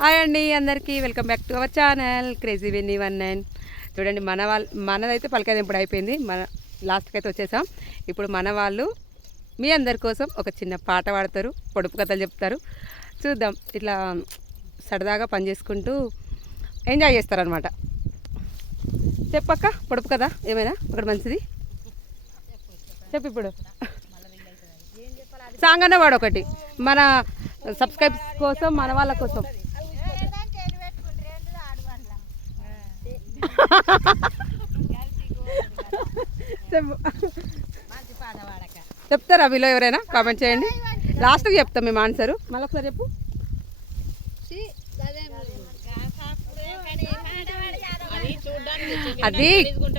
Hi అండి అందరికీ, welcome back to our channel crazy Venny 19. చూడండి మనదైతే పలకాయ దింపుడు అయిపోయింది. మన లాస్ట్కి అయితే వచ్చేసాం. ఇప్పుడు మన వాళ్ళు మీ అందరి కోసం ఒక చిన్న పాట పాడతారు, పొడుపు కథలు చెప్తారు. చూద్దాం, ఇట్లా సరదాగా పని చేసుకుంటూ ఎంజాయ్ చేస్తారనమాట. చెప్పక్క పొడుపు కథ ఏమైనా ఒకటి మంచిది చెప్పు. ఇప్పుడు సాంగ్ అన్న వాడు ఒకటి మన సబ్స్క్రైబ్స్ కోసం, మన వాళ్ళ కోసం. చెప్తారా మీలో ఎవరైనా? కామెంట్ చేయండి, లాస్ట్కి చెప్తాం మేము ఆన్సరు. మళ్ళీ ఒకసారి చెప్పు. అది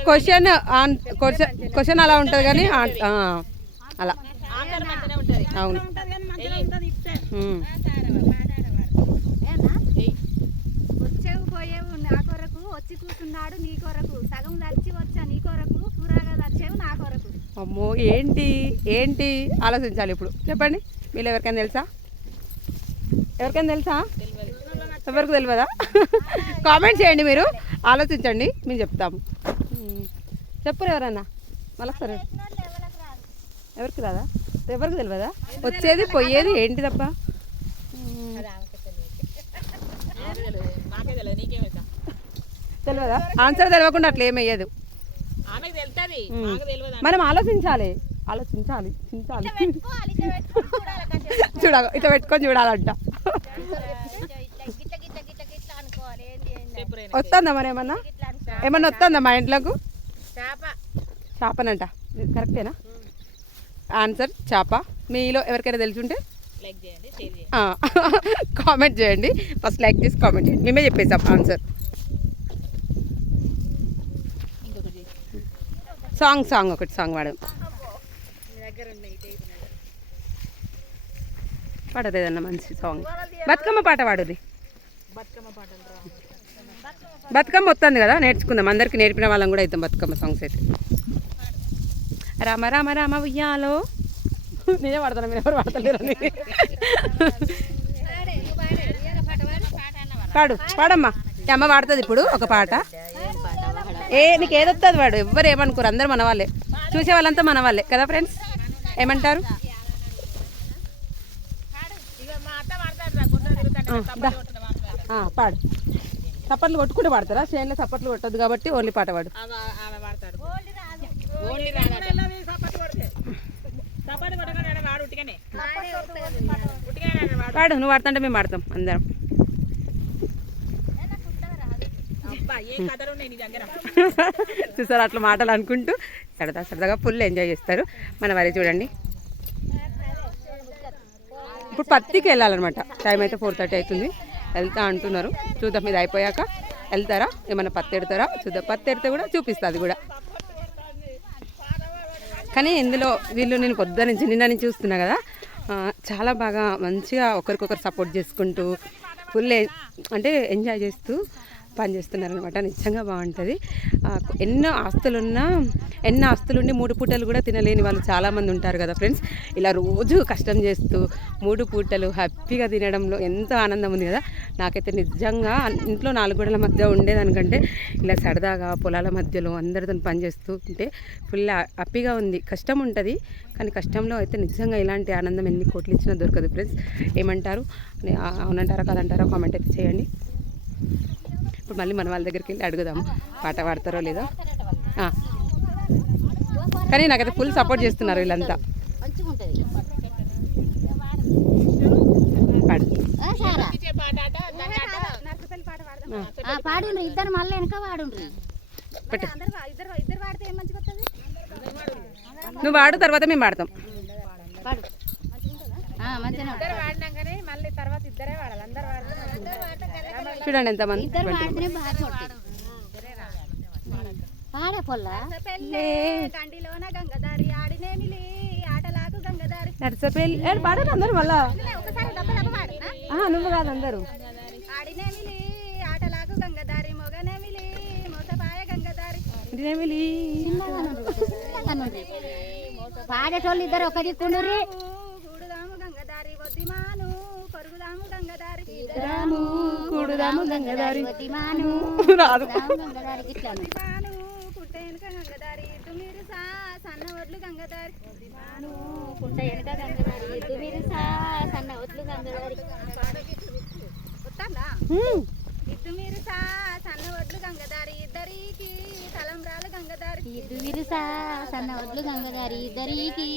క్వశ్చన్ అలా ఉంటుంది కానీ అలా అవును. వచ్చేవు పోయేవు నా కొరకు, వచ్చి కూర్చున్నాడు నీ కొరకు, సగం చచ్చి వచ్చా నీ కొరకు, కూరగా వచ్చేవు నా కొరకు. అమ్మో, ఏంటి ఏంటి ఆలోచించాలి ఇప్పుడు. చెప్పండి, మీరు ఎవరికైనా తెలుసా? ఎవరికైనా తెలుసా? ఎవరికి తెలియదా? కామెంట్ చేయండి, మీరు ఆలోచించండి, మేము చెప్తాము. చెప్పరు ఎవరన్నా? మళ్ళీ సరే, ఎవరికి రాదా? ఎవరికి తెలియదా? వచ్చేది పోయేది ఏంటి తప్ప? తెలియదా? ఆన్సర్ తెలియకుండా అట్లా ఏమయ్యేది. మనం ఆలోచించాలి, ఆలోచించాలి. చూడాలి, ఇట్లా పెట్టుకొని చూడాలంట. వస్తుందా మరి ఏమన్నా వస్తుందా మా ఇంట్లోకి? చేపనంట, కరెక్టేనా? ఆన్సర్ చేప. మీలో ఎవరికైనా తెలిసి ఉంటే కామెంట్ చేయండి. ఫస్ట్ లైక్ చేసి కామెంట్ చేయండి. మేమే చెప్పేసాం ఆన్సర్. సాంగ్ ఒకటి సాంగ్ పాడలేదన్న మంచి సాంగ్. బతుకమ్మ పాట పాడుది. బతుకమ్మ వస్తుంది కదా, నేర్చుకుందాం. అందరికి నేర్పిన వాళ్ళం కూడా అవుతాం బతుకమ్మ సాంగ్స్ అయితే. రామ రామ రామ ఉయ్యాలో. నేనే పాడతాను, మీరు ఎవరు పాడతలేరు. పాడమ్మా. అమ్మ పాడుతుంది ఇప్పుడు ఒక పాట. నీకు ఏదొస్తుంది వాడు, ఎవ్వరు ఏమనుకోరు, అందరు మన వాళ్ళే, చూసే వాళ్ళంతా మన వాళ్ళే కదా ఫ్రెండ్స్. ఏమంటారు? పాడు. చప్పట్లు కొట్టుకుంటూ పాడతారా? చేనులో చప్పట్లు కొట్టద్దు కాబట్టి ఓన్లీ పాట పాడు. పాడు, నువ్వు పాడుతుంటే మేము పాడతాం అందరం. చూసారు, అట్లా మాటలు అనుకుంటూ సరదాగా ఫుల్ ఎంజాయ్ చేస్తారు మన వారి. చూడండి, ఇప్పుడు పత్తికి వెళ్ళాలన్నమాట. టైం అయితే 4:30 అవుతుంది. వెళ్తా అంటున్నారు. చూద్దాం, ఇది అయిపోయాక వెళ్తారా, ఏమన్నా పత్తి ఎడతారా చూద్దాం. పత్తి ఎడితే కూడా చూపిస్తుంది అది కూడా. కానీ ఇందులో వీళ్ళు, నేను నిన్న నుంచి చూస్తున్నా కదా, చాలా బాగా మంచిగా ఒకరికొకరు సపోర్ట్ చేసుకుంటూ ఫుల్ అంటే ఎంజాయ్ చేస్తూ పని చేస్తున్నారనమాట. నిజంగా బాగుంటుంది. ఎన్నో ఆస్తులుండి 3 పూటలు కూడా తినలేని వాళ్ళు చాలామంది ఉంటారు కదా ఫ్రెండ్స్. ఇలా రోజు కష్టం చేస్తూ 3 పూటలు హ్యాపీగా తినడంలో ఎంతో ఆనందం ఉంది కదా. నాకైతే నిజంగా ఇంట్లో 4 గోడల మధ్య ఉండేదానికంటే ఇలా సరదాగా పొలాల మధ్యలో అందరితో పని చేస్తూ ఉంటే ఫుల్ హ్యాపీగా ఉంది. కష్టం ఉంటుంది కానీ కష్టంలో అయితే నిజంగా ఇలాంటి ఆనందం ఎన్ని కోట్లు ఇచ్చినా దొరకదు ఫ్రెండ్స్. ఏమంటారు? అవునంటారా కాదంటారా? కామెంట్ అయితే చేయండి. ఇప్పుడు మళ్ళీ మన వాళ్ళ దగ్గరికి వెళ్ళి అడుగుదాము, పాట పాడతారో లేదో. కానీ నాకైతే ఫుల్ సపోర్ట్ చేస్తున్నారు వీళ్ళంతా. నువ్వు వాడు, తర్వాత మేము పాడతాం. చూడండి ఎంతమంది. పాడారు అందరు. మళ్ళా నువ్వు కాదు, అందరూ. పాడేటోళ్ళు ఇద్దరు ఒక దిక్కుండ్రి. గంగదారి వద్దిమాను పరుగుదాము గంగదారి ఎక్కుదాము గంగదారి వదిమాను రాదు గంగదారి గిట్లాను పుట్ట వెనుక గంగదారి ఇద్దు మీరు సన్న ఒడ్లు గంగదారి వదిమాను పుట్ట వెనుక గంగదారి ఇద్దు మీరు సన్న ఒడ్లు గంగదారి వస్తాలా ఇద్దు మీరు సన్న ఒడ్లు గంగదారి ఇద్దరికి తలంబ్రాలు గంగదారి ఇద్దు మీరు సన్న ఒడ్లు గంగదారి ఇద్దరికి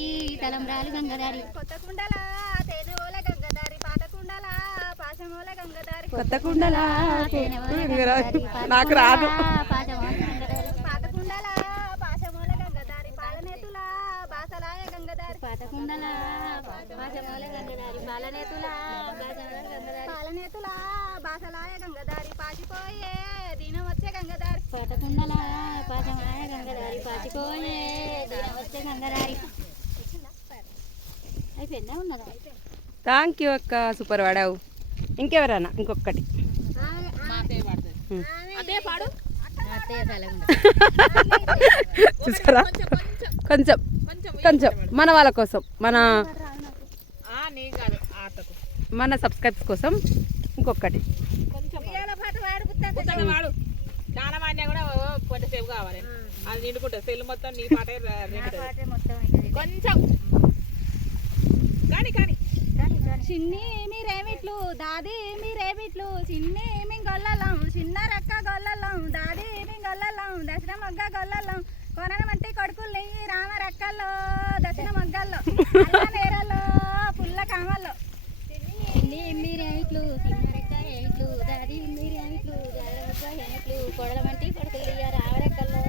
తలంబ్రాలు గంగదారి కొత్త కుండల తేనె ఓల గంగదారి పాత కుండల పాశమూల గంగదారి కొత్త కుండలా నాకు రాదు పాత కుండల పాశమూల గంగదారి పాలనేతుల బాసలాయ గంగదారి పాత కుండల పాశమూల గంగదారి పాలనేతుల పాలనేతుల బాసలాయ గంగదారి పాచిపోయే దీనం వచ్చే గంగదారి పాత కుండల పాశమాయ గంగదారి పాచిపోయే దీనం వచ్చే గంగదారి అయిపోయిందా ఉన్నదా థ్యాంక్ యూ అక్క సూపర్ వాడావు ఇంకెవరన్నా ఇంకొకటి చూసారా కొంచెం కొంచెం మన వాళ్ళ కోసం మన సబ్స్క్రైబ్స్ కోసం ఇంకొకటి చాలా మంది కూడా కొంచెంసేపు కావాలి అది నిండుకుంటుంది సెల్ మొత్తం నీ పాటే కొంచెం కానీ కానీ చిన్ని మీరేమిట్లు దాది మీరేమిట్లు చిన్ని మీ గొల్లలం చిన్న రక్క గొల్లలం దాది మీ గొల్లలం దశన మొగ్గ గొల్లలం కొనమంటి కొడుకుల్ని రామ రక్కల్లో దశన మొగ్గల్లో నేరల్లో పుల్ల కామల్లో చిన్ని మీరేమిట్లు చిన్న రెక్క ఏమిట్లు దాది మీరేమిట్లు దాదరొక్క ఏమిట్లు కొడలమంటి కొడుకులు రామ రెక్కల్లో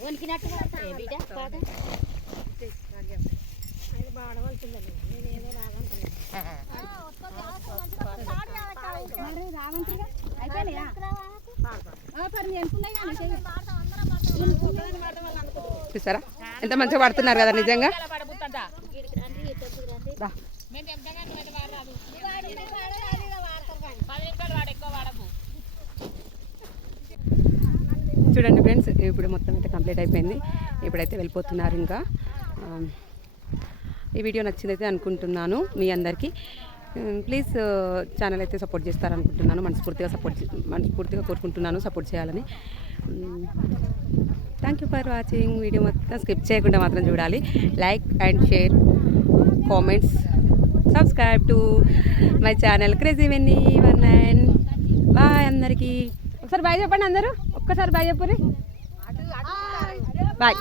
వణికినట్టు బిడ్డ పాట చూసారా ఎంత మంచిగా పడుతున్నారు కదా నిజంగా దా. చూడండి ఫ్రెండ్స్ ఇప్పుడు మొత్తం అయితే కంప్లీట్ అయిపోయింది ఇప్పుడైతే వెళ్ళిపోతున్నారు ఇంకా ఈ వీడియో నచ్చిందైతే అనుకుంటున్నాను మీ అందరికీ ప్లీజ్ ఛానల్ అయితే సపోర్ట్ చేస్తారనుకుంటున్నాను మనస్ఫూర్తిగా కోరుకుంటున్నాను సపోర్ట్ చేయాలని thank you for watching video మొత్తం స్కిప్ చేయకుండా మాత్రం చూడాలి like and share comments subscribe to my channel crazy Venny 19 bye అందరికీ ఒకసారి బాయ్ చెప్పండి అందరూ ఒక్కసారి బాయ్ చెప్పండి బాయ్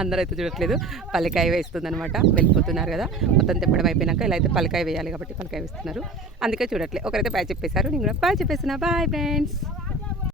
అందరూ అయితే చూడట్లేదు పల్లికాయ వేస్తుంది అనమాట వెళ్ళిపోతున్నారు కదా మొత్తం తిప్పడం అయిపోయినాక ఇలా అయితే పల్లికాయ వేయాలి కాబట్టి పల్లికాయ వేస్తున్నారు అందుకే చూడట్లేదు ఒకరైతే బాయ్ చెప్పేశారు నేను కూడా బాయ్ చెప్పేస్తున్నా బాయ్ ఫ్రెండ్స్